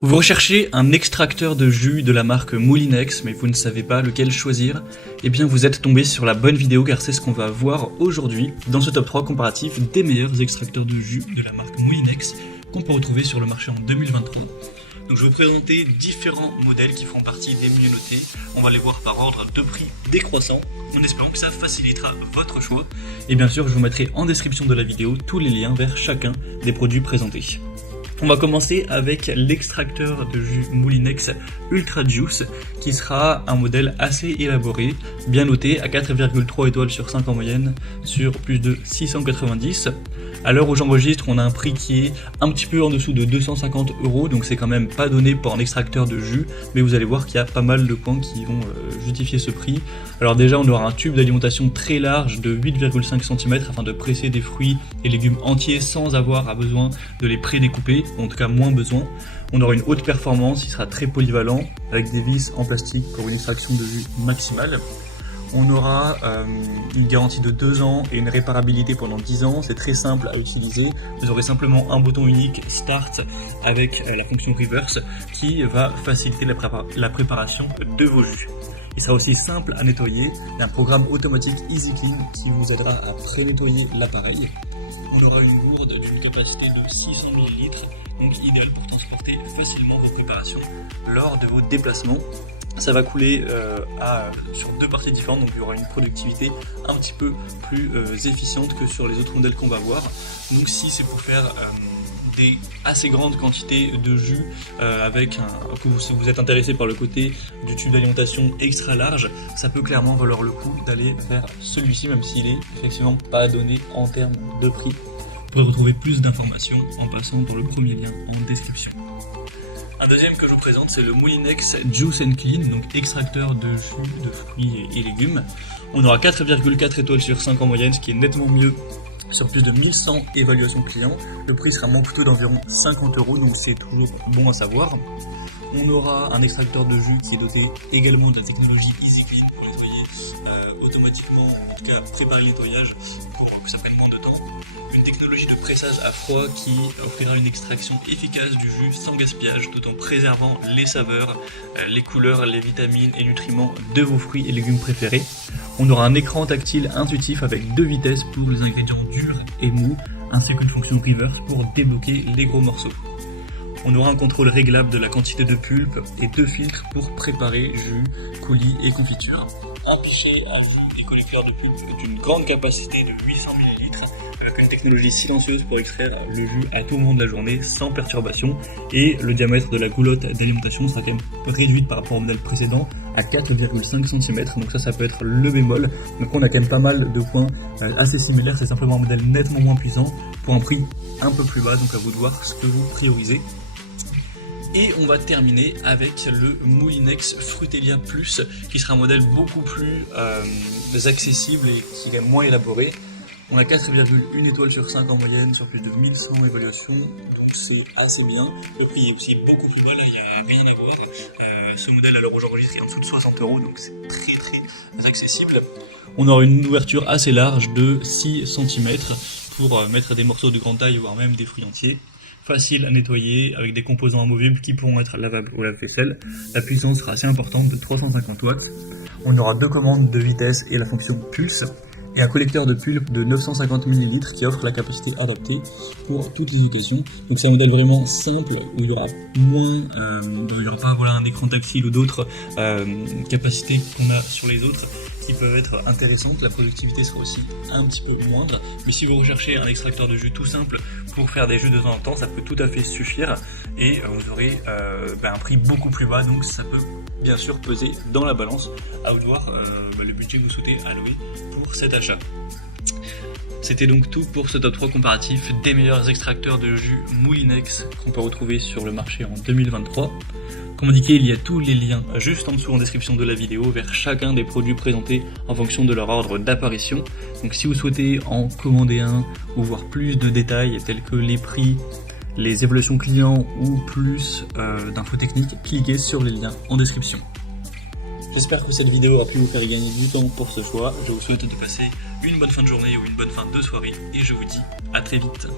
Vous recherchez un extracteur de jus de la marque Moulinex, mais vous ne savez pas lequel choisir? Eh bien vous êtes tombé sur la bonne vidéo car c'est ce qu'on va voir aujourd'hui dans ce top 3 comparatif des meilleurs extracteurs de jus de la marque Moulinex qu'on peut retrouver sur le marché en 2023. Donc je vais vous présenter différents modèles qui feront partie des mieux notés. On va les voir par ordre de prix décroissant, en espérant que ça facilitera votre choix. Et bien sûr je vous mettrai en description de la vidéo tous les liens vers chacun des produits présentés. On va commencer avec l'extracteur de jus Moulinex Ultra Juice qui sera un modèle assez élaboré, bien noté à 4,3 étoiles sur 5 en moyenne sur plus de 690. À l'heure où j'enregistre, on a un prix qui est un petit peu en dessous de 250 €, donc c'est quand même pas donné pour un extracteur de jus, mais vous allez voir qu'il y a pas mal de points qui vont justifier ce prix. Alors déjà, on aura un tube d'alimentation très large de 8,5 cm afin de presser des fruits et légumes entiers sans avoir besoin de les pré-découper, en tout cas moins besoin. On aura une haute performance, il sera très polyvalent, avec des vis en plastique pour une extraction de jus maximale. On aura une garantie de 2 ans et une réparabilité pendant 10 ans, c'est très simple à utiliser. Vous aurez simplement un bouton unique Start avec la fonction Reverse qui va faciliter la préparation de vos jus. Il sera aussi simple à nettoyer, il y a un programme automatique Easy Clean qui vous aidera à pré-nettoyer l'appareil. On aura une gourde d'une capacité de 600 ml, donc idéal pour transporter facilement vos préparations lors de vos déplacements. Ça va couler sur deux parties différentes, donc il y aura une productivité un petit peu plus efficiente que sur les autres modèles qu'on va voir. Donc si c'est pour faire des assez grandes quantités de jus, que vous êtes intéressé par le côté du tube d'alimentation extra large, ça peut clairement valoir le coup d'aller vers celui-ci, même s'il est effectivement pas donné en termes de prix. Vous pourrez retrouver plus d'informations en passant par le premier lien en description. Un deuxième que je vous présente, c'est le Moulinex Juice & Clean, donc extracteur de jus de fruits et légumes. On aura 4,4 étoiles sur 5 en moyenne, ce qui est nettement mieux sur plus de 1100 évaluations clients. Le prix sera moins coûteux d'environ 50 €, donc c'est toujours bon à savoir. On aura un extracteur de jus qui est doté également de la technologie Easy Clean pour nettoyer automatiquement, ou en tout cas préparer le nettoyage pour que ça prenne moins de temps. Une technologie de pressage à froid qui offrira une extraction efficace du jus sans gaspillage tout en préservant les saveurs, les couleurs, les vitamines et nutriments de vos fruits et légumes préférés. On aura un écran tactile intuitif avec 2 vitesses pour les ingrédients durs et mous, ainsi qu'une fonction reverse pour débloquer les gros morceaux. On aura un contrôle réglable de la quantité de pulpe et 2 filtres pour préparer jus, coulis et confitures. Un pichet à jus et collecteur de pulpe d'une grande capacité de 800 ml avec une technologie silencieuse pour extraire le jus à tout moment de la journée sans perturbation, et le diamètre de la goulotte d'alimentation sera quand même réduite par rapport au modèle précédent à 4,5 cm, donc ça peut être le bémol. Donc on a quand même pas mal de points assez similaires, c'est simplement un modèle nettement moins puissant pour un prix un peu plus bas, donc à vous de voir ce que vous priorisez. Et on va terminer avec le Moulinex Fruitelia Plus, qui sera un modèle beaucoup plus accessible et qui est moins élaboré. On a 4,1 étoiles sur 5 en moyenne sur plus de 1100 évaluations, donc c'est assez bien. Le prix est aussi beaucoup plus bas, là il n'y a rien à voir. Ce modèle à l'heure où j'enregistre est en dessous de 60 €, donc c'est très accessible. On aura une ouverture assez large de 6 cm pour mettre des morceaux de grande taille, voire même des fruits entiers. Facile à nettoyer avec des composants amovibles qui pourront être lavables au lave-vaisselle. La puissance sera assez importante de 350 watts. On aura 2 commandes de vitesse et la fonction pulse, et un collecteur de pulpe de 950 ml qui offre la capacité adaptée pour toutes les occasions. Donc c'est un modèle vraiment simple où il y aura pas un écran tactile ou d'autres capacités qu'on a sur les autres qui peuvent être intéressantes. La productivité sera aussi un petit peu moindre, mais si vous recherchez un extracteur de jus tout simple pour faire des jus de temps en temps, ça peut tout à fait suffire, et vous aurez un prix beaucoup plus bas, donc ça peut bien sûr peser dans la balance. À vous de voir le budget que vous souhaitez allouer pour cet achat. C'était donc tout pour ce top 3 comparatif des meilleurs extracteurs de jus Moulinex qu'on peut retrouver sur le marché en 2023. Comme indiqué, il y a tous les liens juste en dessous en description de la vidéo vers chacun des produits présentés en fonction de leur ordre d'apparition. Donc si vous souhaitez en commander un ou voir plus de détails tels que les prix, les évaluations clients ou plus d'infos techniques, cliquez sur les liens en description. J'espère que cette vidéo aura pu vous faire gagner du temps pour ce choix. Je vous souhaite de passer une bonne fin de journée ou une bonne fin de soirée, et je vous dis à très vite.